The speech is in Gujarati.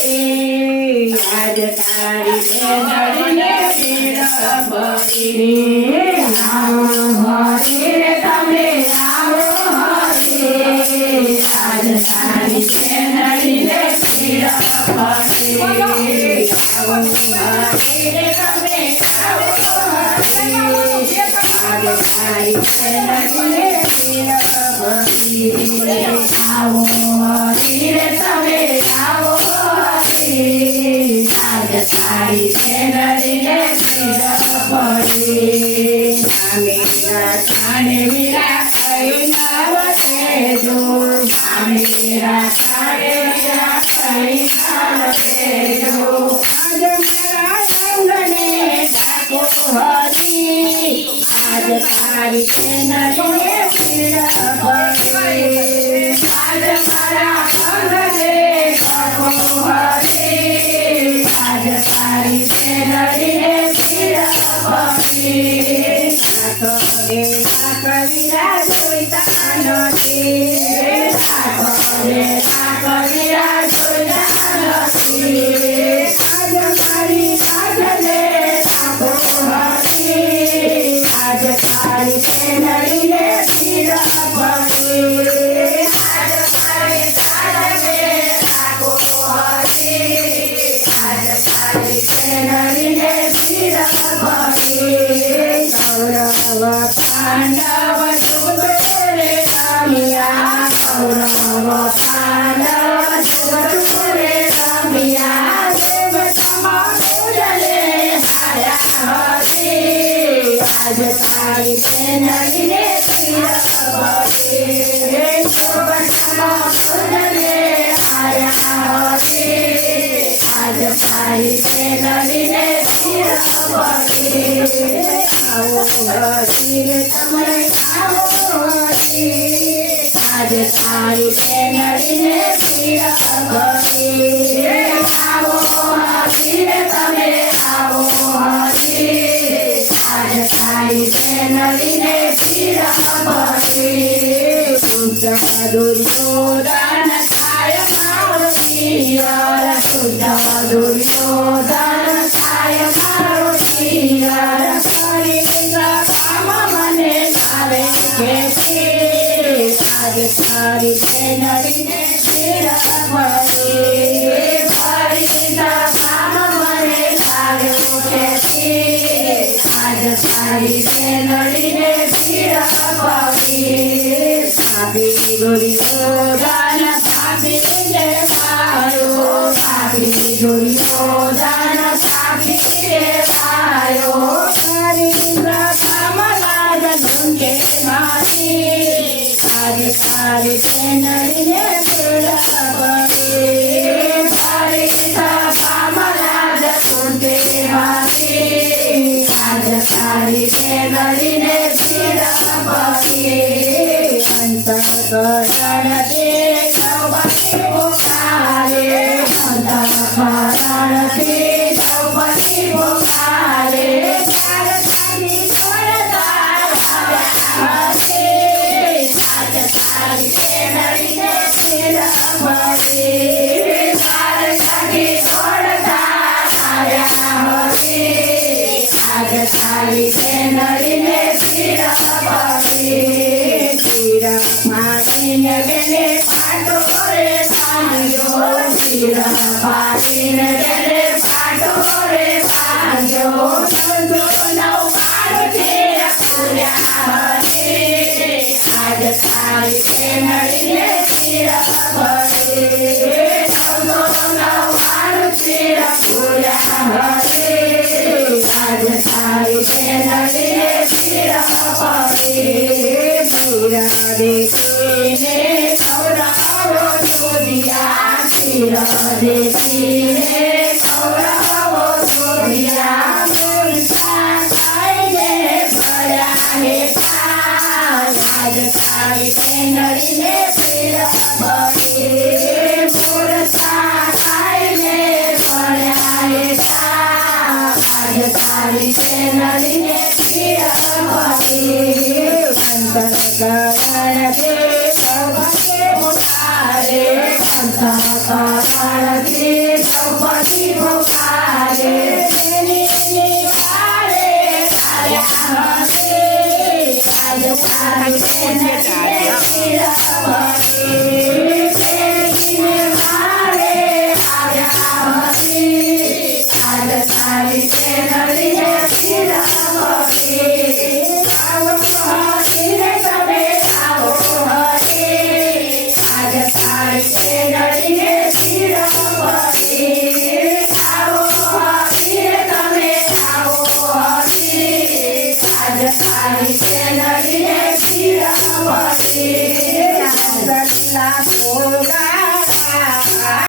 આજ તારી મેલડીને પીડ ભરી આવો હરે તમે આવો હરે આજ તારી મેલડીને પીડ ભરી આવો હરે તમે આવો હરે આજ તારી મેલડીને પીડ ભરી આવો હરે તમે આવો હરે આજ તારી મેલડીને પીડ ભરી મેરા કાને વીરા કઈ નવસે જો મેરા કાને વીરા કઈ નવસે જો આજ મારા અંગને ડાકો હરી આજ તારી મેલડીને પીડ ભરી આજ મારા અંગને ડાકો હરી આજ તારી મેલડીને પીડ ભરી કવિરા જોઈતા નથી કવિરા જોઈતા નથી આજ મારી કાઢને રાખો હરી આજ તારી મેલડીને પીડ ભરી આજ મારી કાઢને રાખો હરી આજ તારી મેલડીને પીડ ભરી કૌરવ પાંડવ સુગરે રમ્યા કૌરવ પાંડવ સુગરે રમ્યા દેવતામાં પૂજને હાર્યા હતી આજ તારી મેલડીને પીડ ભરી દેવતામાં પૂજને હાર્યા હતી આજ તારી મેલડીને પીડ ભરી આવો હરી તમે આવો હરી આજ તારી મેલડીને પીડ ભરી આવો હરી તમે આવો હરી આજ તારી મેલડીને પીડ ભરી દુર્યોધન થાય મારો પિયર દુર્યોધન થાય મારો પિયર આજ તારી મેલડીને પીડ ભરી ફરીદા કામ મને લાગ્યો ખેતી આજ તારી મેલડીને પીડ ભરી ભાભી દુર્યોધન ભાભીને માર્યો ભાભી દુર્યોધન ભાભીને માર્યો ફરીદા કામ લાગ ઢૂંઢે મારી આજ તારી મેલડીને પીડ ભરી ફરીદા કામ લાગ ઢૂંઢે મારી આજ તારી મેલડીને પીડ ભરી અંતઃકરણથી સૌપતિ પુકારે અંતઃકરણથી સૌપતિ પુકારે તારી મેલડીને પીડ ભરી તારી દોડતા આવ્યા હતી આજ તારી મેલડીને પીડ ભરી તીર મારીને બેને પાટો રે બાંધ્યો તીર મારીને બેને પાટો રે બાંધ્યો નવ પાડથી પૂર્યા હતી આજ તારી મેલડીને પીડ ભરી નવ પાડથી પૂર્યા હતી આજ તારી મેલડીને પીડ ભરી પૂરા દેખીને કૌરવો જોડિયા શિર દેખીને કૌરવો જોડિયા મૂર્છા ખાઈને પડ્યા હેઠા આજ તારી મેલડીને પીડ ભરી મૂર્છા ખાઈને પડ્યા હેઠા આજ તારી મેલડીને પીડ ભરી અંતઃકરણથી સૌપતિ પુકારે તરણથી દ્રૌપદી પોકારે તેની વારે તાર્યા હશે. આજ તારી